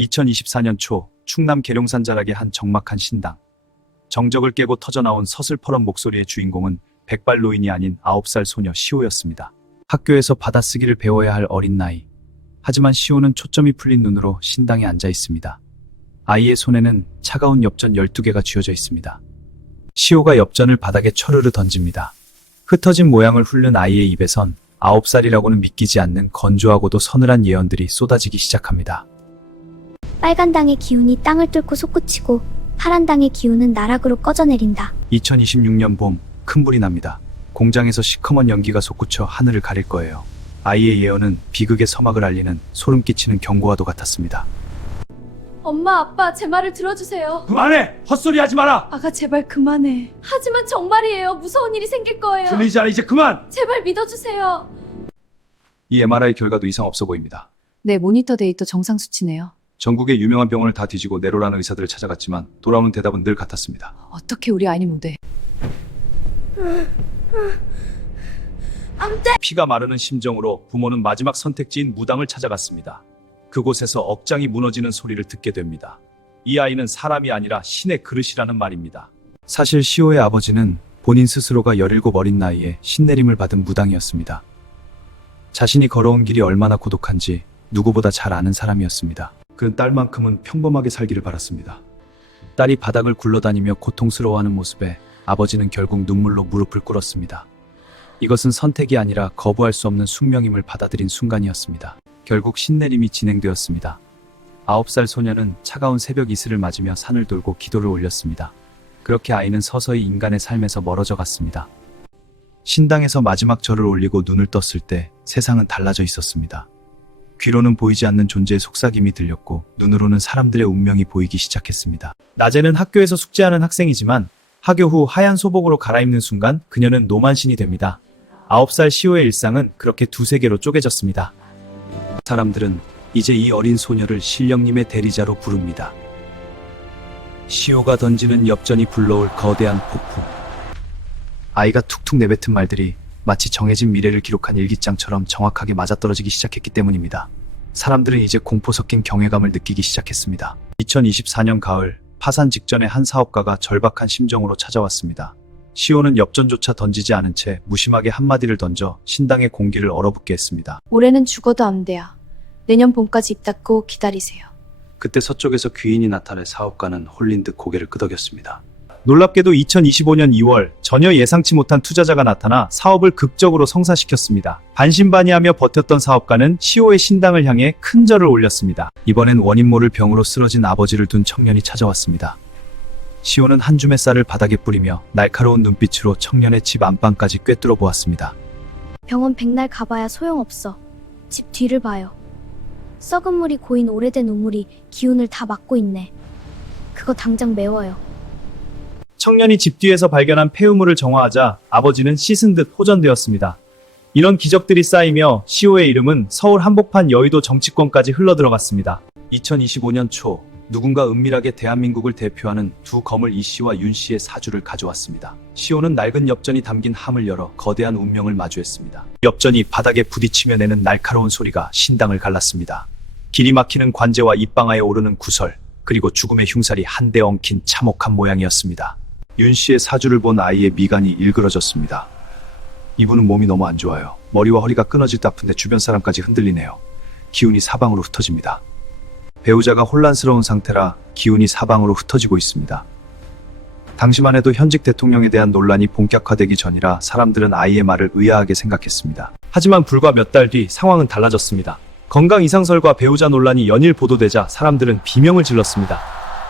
2024년 초 충남 계룡산 자락의 한 적막한 신당. 정적을 깨고 터져나온 서슬퍼런 목소리의 주인공은 백발 노인이 아닌 9살 소녀 시호였습니다. 학교에서 받아쓰기를 배워야 할 어린 나이. 하지만 시호는 초점이 풀린 눈으로 신당에 앉아 있습니다. 아이의 손에는 차가운 엽전 12개가 쥐어져 있습니다. 시호가 엽전을 바닥에 쳐르르 던집니다. 흩어진 모양을 훑는 아이의 입에선 9살이라고는 믿기지 않는 건조하고도 서늘한 예언들이 쏟아지기 시작합니다. 빨간 당의 기운이 땅을 뚫고 솟구치고 파란 당의 기운은 나락으로 꺼져내린다. 2026년 봄, 큰 불이 납니다. 공장에서 시커먼 연기가 솟구쳐 하늘을 가릴 거예요. 아이의 예언은 비극의 서막을 알리는 소름 끼치는 경고와도 같았습니다. 엄마, 아빠, 제 말을 들어주세요. 그만해! 헛소리 하지 마라! 아가, 제발 그만해. 하지만 정말이에요. 무서운 일이 생길 거예요. 들리잖아, 이제 그만! 제발 믿어주세요. 이 MRI 결과도 이상 없어 보입니다. 네, 모니터 데이터 정상 수치네요. 전국의 유명한 병원을 다 뒤지고 내로라는 의사들을 찾아갔지만 돌아오는 대답은 늘 같았습니다. 어떻게 우리 아이는 못해? 피가 마르는 심정으로 부모는 마지막 선택지인 무당을 찾아갔습니다. 그곳에서 억장이 무너지는 소리를 듣게 됩니다. 이 아이는 사람이 아니라 신의 그릇이라는 말입니다. 사실 시호의 아버지는 본인 스스로가 17 어린 나이에 신내림을 받은 무당이었습니다. 자신이 걸어온 길이 얼마나 고독한지 누구보다 잘 아는 사람이었습니다. 그는 딸만큼은 평범하게 살기를 바랐습니다. 딸이 바닥을 굴러다니며 고통스러워하는 모습에 아버지는 결국 눈물로 무릎을 꿇었습니다. 이것은 선택이 아니라 거부할 수 없는 숙명임을 받아들인 순간이었습니다. 결국 신내림이 진행되었습니다. 9살 소녀는 차가운 새벽 이슬을 맞으며 산을 돌고 기도를 올렸습니다. 그렇게 아이는 서서히 인간의 삶에서 멀어져 갔습니다. 신당에서 마지막 절을 올리고 눈을 떴을 때 세상은 달라져 있었습니다. 귀로는 보이지 않는 존재의 속삭임이 들렸고 눈으로는 사람들의 운명이 보이기 시작했습니다. 낮에는 학교에서 숙제하는 학생이지만 하교 후 하얀 소복으로 갈아입는 순간 그녀는 노만신이 됩니다. 9살 시호의 일상은 그렇게 두세 개로 쪼개졌습니다. 사람들은 이제 이 어린 소녀를 신령님의 대리자로 부릅니다. 시호가 던지는 엽전이 불러올 거대한 폭풍. 아이가 툭툭 내뱉은 말들이 마치 정해진 미래를 기록한 일기장처럼 정확하게 맞아떨어지기 시작했기 때문입니다. 사람들은 이제 공포 섞인 경외감을 느끼기 시작했습니다. 2024년 가을, 파산 직전에 한 사업가가 절박한 심정으로 찾아왔습니다. 시호는 엽전조차 던지지 않은 채 무심하게 한마디를 던져 신당의 공기를 얼어붙게 했습니다. 올해는 죽어도 안 돼요. 내년 봄까지 입 닫고 기다리세요. 그때 서쪽에서 귀인이 나타나 사업가는 홀린 듯 고개를 끄덕였습니다. 놀랍게도 2025년 2월 전혀 예상치 못한 투자자가 나타나 사업을 극적으로 성사시켰습니다. 반신반의하며 버텼던 사업가는 시호의 신당을 향해 큰 절을 올렸습니다. 이번엔 원인 모를 병으로 쓰러진 아버지를 둔 청년이 찾아왔습니다. 시호는 한 줌의 쌀을 바닥에 뿌리며 날카로운 눈빛으로 청년의 집 안방까지 꿰뚫어 보았습니다. 병원 백날 가봐야 소용없어. 집 뒤를 봐요. 썩은 물이 고인 오래된 우물이 기운을 다 막고 있네. 그거 당장 메워요. 청년이 집 뒤에서 발견한 폐우물을 정화하자 아버지는 씻은 듯 호전되었습니다. 이런 기적들이 쌓이며 시호의 이름은 서울 한복판 여의도 정치권까지 흘러들어갔습니다. 2025년 초 누군가 은밀하게 대한민국을 대표하는 두 검을 이 씨와 윤 씨의 사주를 가져왔습니다. 시호는 낡은 엽전이 담긴 함을 열어 거대한 운명을 마주했습니다. 엽전이 바닥에 부딪히며 내는 날카로운 소리가 신당을 갈랐습니다. 길이 막히는 관제와 입방아에 오르는 구설, 그리고 죽음의 흉살이 한데 엉킨 참혹한 모양이었습니다. 윤 씨의 사주를 본 아이의 미간이 일그러졌습니다. 이분은 몸이 너무 안 좋아요. 머리와 허리가 끊어질 듯 아픈데 주변 사람까지 흔들리네요. 기운이 사방으로 흩어집니다. 배우자가 혼란스러운 상태라 기운이 사방으로 흩어지고 있습니다. 당시만 해도 현직 대통령에 대한 논란이 본격화되기 전이라 사람들은 아이의 말을 의아하게 생각했습니다. 하지만 불과 몇 달 뒤 상황은 달라졌습니다. 건강 이상설과 배우자 논란이 연일 보도되자 사람들은 비명을 질렀습니다.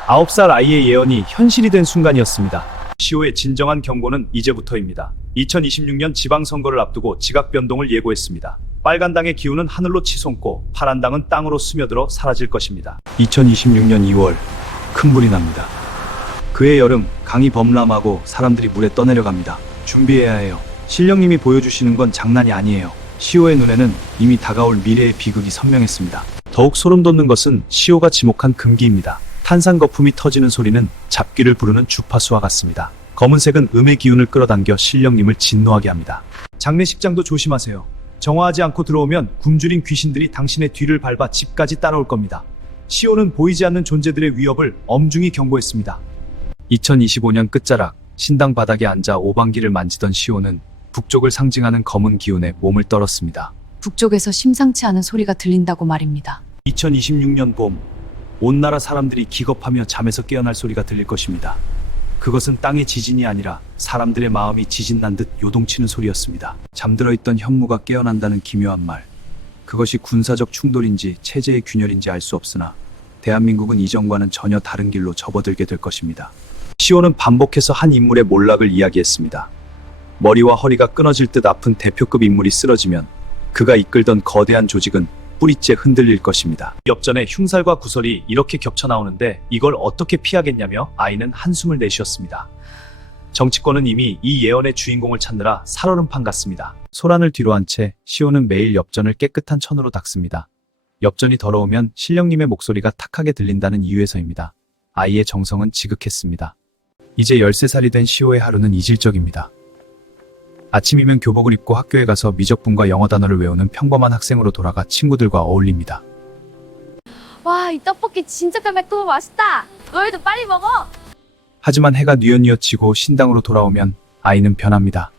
9살 아이의 예언이 현실이 된 순간이었습니다. 시호의 진정한 경고는 이제부터입니다. 2026년 지방선거를 앞두고 지각 변동을 예고했습니다. 빨간 당의 기운은 하늘로 치솟고 파란 당은 땅으로 스며들어 사라질 것입니다. 2026년 2월, 큰 불이 납니다. 그해 여름, 강이 범람하고 사람들이 물에 떠내려갑니다. 준비해야 해요. 신령님이 보여주시는 건 장난이 아니에요. 시호의 눈에는 이미 다가올 미래의 비극이 선명했습니다. 더욱 소름 돋는 것은 시호가 지목한 금기입니다. 탄산 거품이 터지는 소리는 잡귀를 부르는 주파수와 같습니다. 검은색은 음의 기운을 끌어당겨 신령님을 진노하게 합니다. 장례식장도 조심하세요. 정화하지 않고 들어오면 굶주린 귀신들이 당신의 뒤를 밟아 집까지 따라올 겁니다. 시온은 보이지 않는 존재들의 위협을 엄중히 경고했습니다. 2025년 끝자락 신당 바닥에 앉아 오방기를 만지던 시온은 북쪽을 상징하는 검은 기운에 몸을 떨었습니다. 북쪽에서 심상치 않은 소리가 들린다고 말입니다. 2026년 봄, 온 나라 사람들이 기겁하며 잠에서 깨어날 소리가 들릴 것입니다. 그것은 땅의 지진이 아니라 사람들의 마음이 지진난 듯 요동치는 소리였습니다. 잠들어 있던 현무가 깨어난다는 기묘한 말. 그것이 군사적 충돌인지 체제의 균열인지 알 수 없으나 대한민국은 이전과는 전혀 다른 길로 접어들게 될 것입니다. 시온은 반복해서 한 인물의 몰락을 이야기했습니다. 머리와 허리가 끊어질 듯 아픈 대표급 인물이 쓰러지면 그가 이끌던 거대한 조직은 뿌리째 흔들릴 것입니다. 엽전의 흉살과 구설이 이렇게 겹쳐 나오는데 이걸 어떻게 피하겠냐며 아이는 한숨을 내쉬었습니다. 정치권은 이미 이 예언의 주인공을 찾느라 살얼음판 같습니다. 소란을 뒤로한 채 시온은 매일 엽전을 깨끗한 천으로 닦습니다. 엽전이 더러우면 신령님의 목소리가 탁하게 들린다는 이유에서입니다. 아이의 정성은 지극했습니다. 이제 13살이 된 시오의 하루는 이질적입니다. 아침이면 교복을 입고 학교에 가서 미적분과 영어 단어를 외우는 평범한 학생으로 돌아가 친구들과 어울립니다. 와, 이 떡볶이 진짜 깔깔고 맛있다. 너희도 빨리 먹어. 하지만 해가 뉘엿뉘엿지고 신당으로 돌아오면 아이는 변합니다.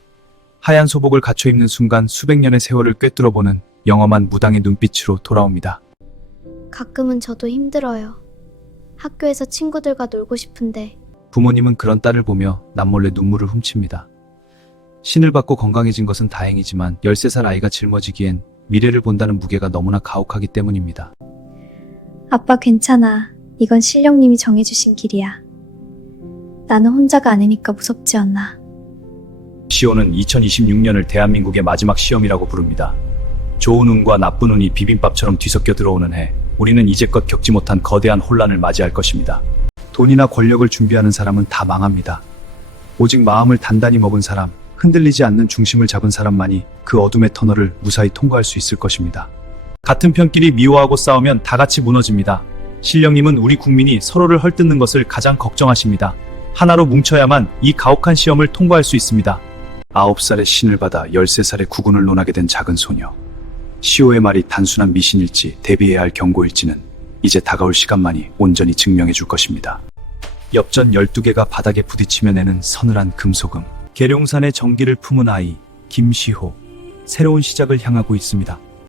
하얀 소복을 갖춰 입는 순간 수백 년의 세월을 꿰뚫어보는 영험한 무당의 눈빛으로 돌아옵니다. 가끔은 저도 힘들어요. 학교에서 친구들과 놀고 싶은데 부모님은 그런 딸을 보며 남몰래 눈물을 훔칩니다. 신을 받고 건강해진 것은 다행이지만 13살 아이가 짊어지기엔 미래를 본다는 무게가 너무나 가혹하기 때문입니다. 아빠 괜찮아. 이건 신령님이 정해주신 길이야. 나는 혼자가 아니니까 무섭지 않아. 시온은 2026년을 대한민국의 마지막 시험이라고 부릅니다. 좋은 운과 나쁜 운이 비빔밥처럼 뒤섞여 들어오는 해, 우리는 이제껏 겪지 못한 거대한 혼란을 맞이할 것입니다. 돈이나 권력을 준비하는 사람은 다 망합니다. 오직 마음을 단단히 먹은 사람, 흔들리지 않는 중심을 잡은 사람만이 그 어둠의 터널을 무사히 통과할 수 있을 것입니다. 같은 편끼리 미워하고 싸우면 다 같이 무너집니다. 신령님은 우리 국민이 서로를 헐뜯는 것을 가장 걱정하십니다. 하나로 뭉쳐야만 이 가혹한 시험을 통과할 수 있습니다. 9살의 신을 받아 13살의 국운을 논하게 된 작은 소녀. 시오의 말이 단순한 미신일지 대비해야 할 경고일지는 이제 다가올 시간만이 온전히 증명해 줄 것입니다. 엽전 12개가 바닥에 부딪히며 내는 서늘한 금소금. 계룡산의 정기를 품은 아이 김시호. 새로운 시작을 향하고 있습니다.